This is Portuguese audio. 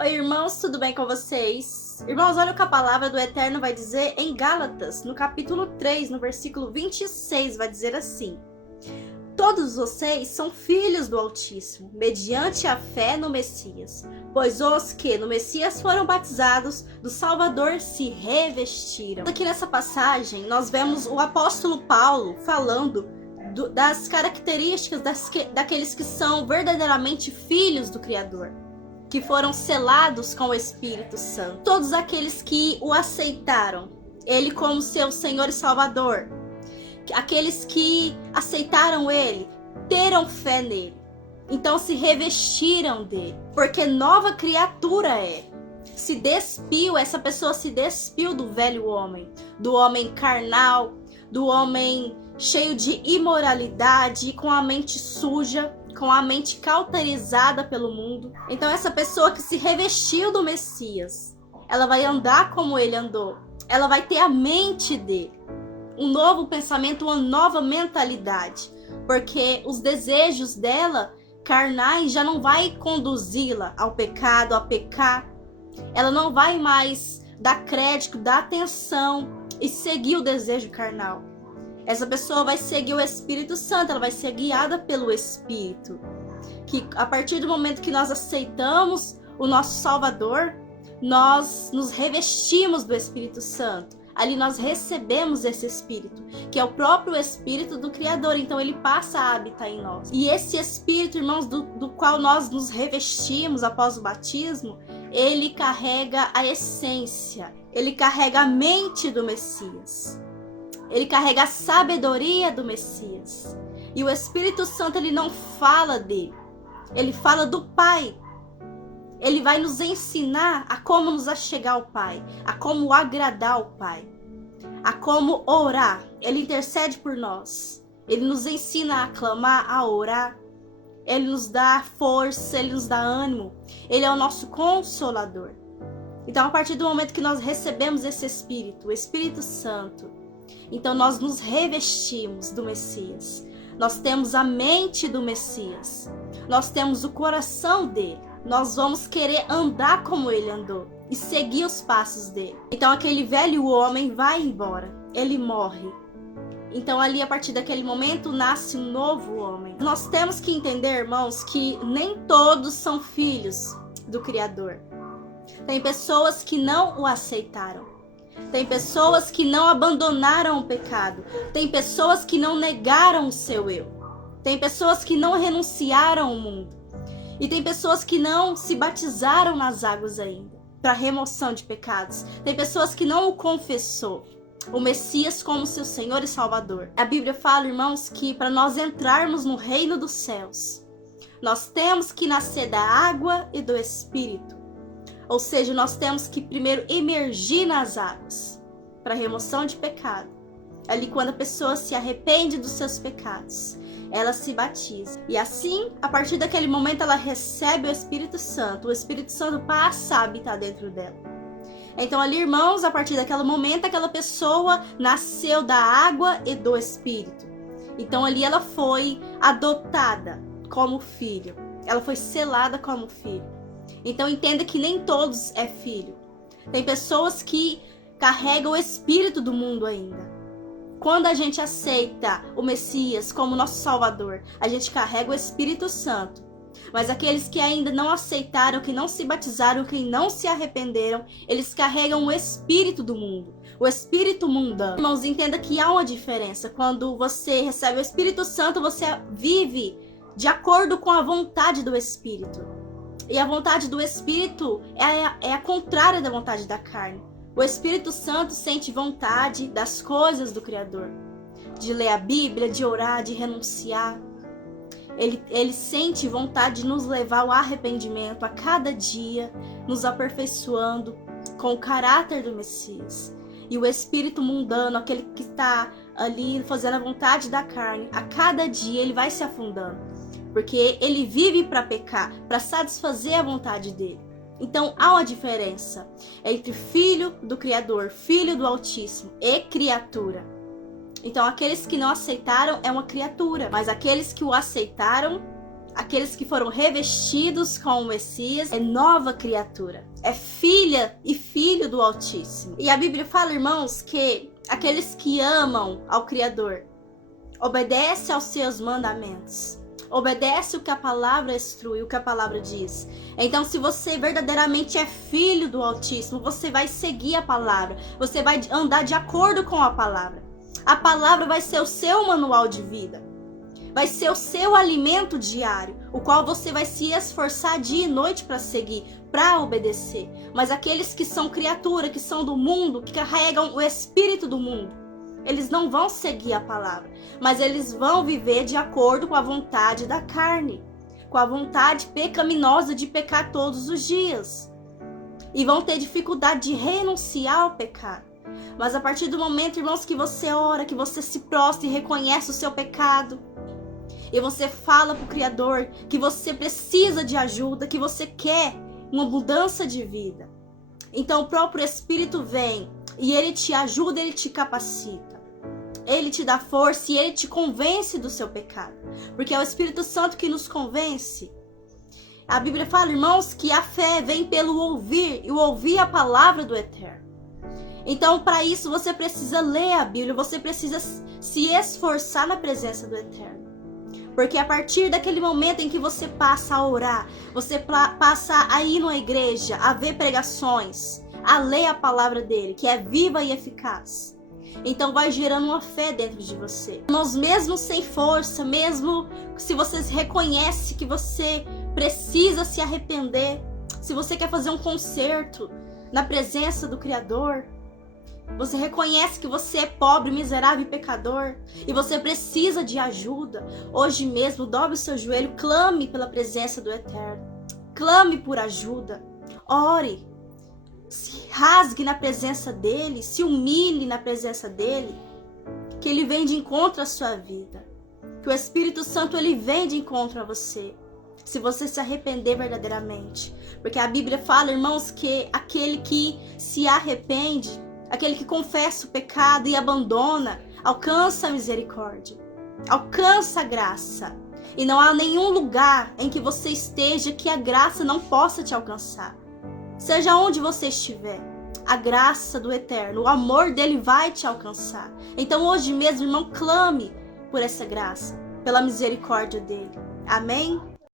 Oi, irmãos, tudo bem com vocês? Irmãos, olha o que a palavra do Eterno vai dizer em Gálatas, no capítulo 3, no versículo 26, vai dizer assim: todos vocês são filhos do Altíssimo, mediante a fé no Messias, pois os que no Messias foram batizados, do Salvador se revestiram. Aqui nessa passagem, nós vemos o apóstolo Paulo falando das características daqueles que são verdadeiramente filhos do Criador, que foram selados com o Espírito Santo. Todos aqueles que o aceitaram, ele como seu Senhor e Salvador, aqueles que aceitaram ele, teram fé nele, então se revestiram dele, porque nova criatura é. Essa pessoa se despiu do velho homem, do homem carnal, do homem cheio de imoralidade, com a mente suja, com a mente cauterizada pelo mundo. Então essa pessoa que se revestiu do Messias, ela vai andar como ele andou, ela vai ter a mente dele, um novo pensamento, uma nova mentalidade, porque os desejos dela, carnais, já não vai conduzi-la ao pecado, a pecar. Ela não vai mais dar crédito, dar atenção e seguir o desejo carnal. Essa pessoa vai seguir o Espírito Santo, ela vai ser guiada pelo Espírito. Que a partir do momento que nós aceitamos o nosso Salvador, nós nos revestimos do Espírito Santo. Ali nós recebemos esse Espírito, que é o próprio Espírito do Criador. Então ele passa a habitar em nós. E esse Espírito, irmãos, do qual nós nos revestimos após o batismo, ele carrega a essência, ele carrega a mente do Messias. Ele carrega a sabedoria do Messias. E o Espírito Santo, ele não fala dele. Ele fala do Pai. Ele vai nos ensinar a como nos achegar ao Pai, a como agradar o Pai, a como orar. Ele intercede por nós. Ele nos ensina a clamar, a orar. Ele nos dá força, ele nos dá ânimo. Ele é o nosso consolador. Então, a partir do momento que nós recebemos esse Espírito, o Espírito Santo, então nós nos revestimos do Messias. Nós temos a mente do Messias. Nós temos o coração dele. Nós vamos querer andar como ele andou e seguir os passos dele. Então aquele velho homem vai embora. Ele morre. Então ali, a partir daquele momento, nasce um novo homem. Nós temos que entender, irmãos, que nem todos são filhos do Criador. Tem pessoas que não o aceitaram. Tem pessoas que não abandonaram o pecado. Tem pessoas que não negaram o seu eu. Tem pessoas que não renunciaram ao mundo. E tem pessoas que não se batizaram nas águas ainda, para remoção de pecados. Tem pessoas que não o confessou, o Messias como seu Senhor e Salvador. A Bíblia fala, irmãos, que para nós entrarmos no reino dos céus, nós temos que nascer da água e do Espírito. Ou seja, nós temos que primeiro emergir nas águas para remoção de pecado. Ali, quando a pessoa se arrepende dos seus pecados, ela se batiza. E assim, a partir daquele momento, ela recebe o Espírito Santo. O Espírito Santo passa a habitar dentro dela. Então ali, irmãos, a partir daquele momento, aquela pessoa nasceu da água e do Espírito. Então ali ela foi adotada como filho. Ela foi selada como filho. Então entenda que nem todos é filho. Tem pessoas que carregam o espírito do mundo ainda. Quando a gente aceita o Messias como nosso Salvador, a gente carrega o Espírito Santo. Mas aqueles que ainda não aceitaram, que não se batizaram, que não se arrependeram, eles carregam o espírito do mundo, o espírito mundano. Irmãos, entenda que há uma diferença. Quando você recebe o Espírito Santo, você vive de acordo com a vontade do Espírito. E a vontade do Espírito é a contrária da vontade da carne. O Espírito Santo sente vontade das coisas do Criador. De ler a Bíblia, de orar, de renunciar. Ele sente vontade de nos levar ao arrependimento a cada dia, nos aperfeiçoando com o caráter do Messias. E o espírito mundano, aquele que está ali fazendo a vontade da carne, a cada dia ele vai se afundando. Porque ele vive para pecar, para satisfazer a vontade dele. Então há uma diferença entre filho do Criador, filho do Altíssimo e criatura. Então aqueles que não aceitaram é uma criatura, mas aqueles que o aceitaram aqueles que foram revestidos com o Messias, é nova criatura, é filha e filho do Altíssimo. E a Bíblia fala, irmãos, que aqueles que amam ao Criador obedecem aos seus mandamentos, obedece o que a palavra instrui, o que a palavra diz. Então, se você verdadeiramente é filho do Altíssimo, você vai seguir a palavra, você vai andar de acordo com a palavra. A palavra vai ser o seu manual de vida, vai ser o seu alimento diário, o qual você vai se esforçar dia e noite para seguir, para obedecer. Mas aqueles que são criatura, que são do mundo, que carregam o espírito do mundo, eles não vão seguir a palavra, mas eles vão viver de acordo com a vontade da carne, com a vontade pecaminosa de pecar todos os dias. E vão ter dificuldade de renunciar ao pecado. Mas a partir do momento, irmãos, que você ora, que você se prostra e reconhece o seu pecado, e você fala para o Criador que você precisa de ajuda, que você quer uma mudança de vida, então o próprio Espírito vem e ele te ajuda, ele te capacita, ele te dá força e ele te convence do seu pecado, porque é o Espírito Santo que nos convence. A Bíblia fala, irmãos, que a fé vem pelo ouvir, e o ouvir a palavra do Eterno. Então, para isso, você precisa ler a Bíblia, você precisa se esforçar na presença do Eterno. Porque a partir daquele momento em que você passa a orar, você passa a ir na igreja, a ver pregações, a ler a palavra dele, que é viva e eficaz, então vai gerando uma fé dentro de você. Nós mesmo sem força, mesmo se você reconhece que você precisa se arrepender, se você quer fazer um concerto na presença do Criador, você reconhece que você é pobre, miserável e pecador, e você precisa de ajuda, hoje mesmo dobre o seu joelho, clame pela presença do Eterno, clame por ajuda, ore, se rasgue na presença dele, se humilhe na presença dele, que ele vem de encontro à sua vida, que o Espírito Santo ele vem de encontro a você, se você se arrepender verdadeiramente, porque a Bíblia fala, irmãos, que aquele que se arrepende, aquele que confessa o pecado e abandona, alcança a misericórdia, alcança a graça, e não há nenhum lugar em que você esteja que a graça não possa te alcançar. Seja onde você estiver, a graça do Eterno, o amor dele vai te alcançar. Então hoje mesmo, irmão, clame por essa graça, pela misericórdia dele. Amém?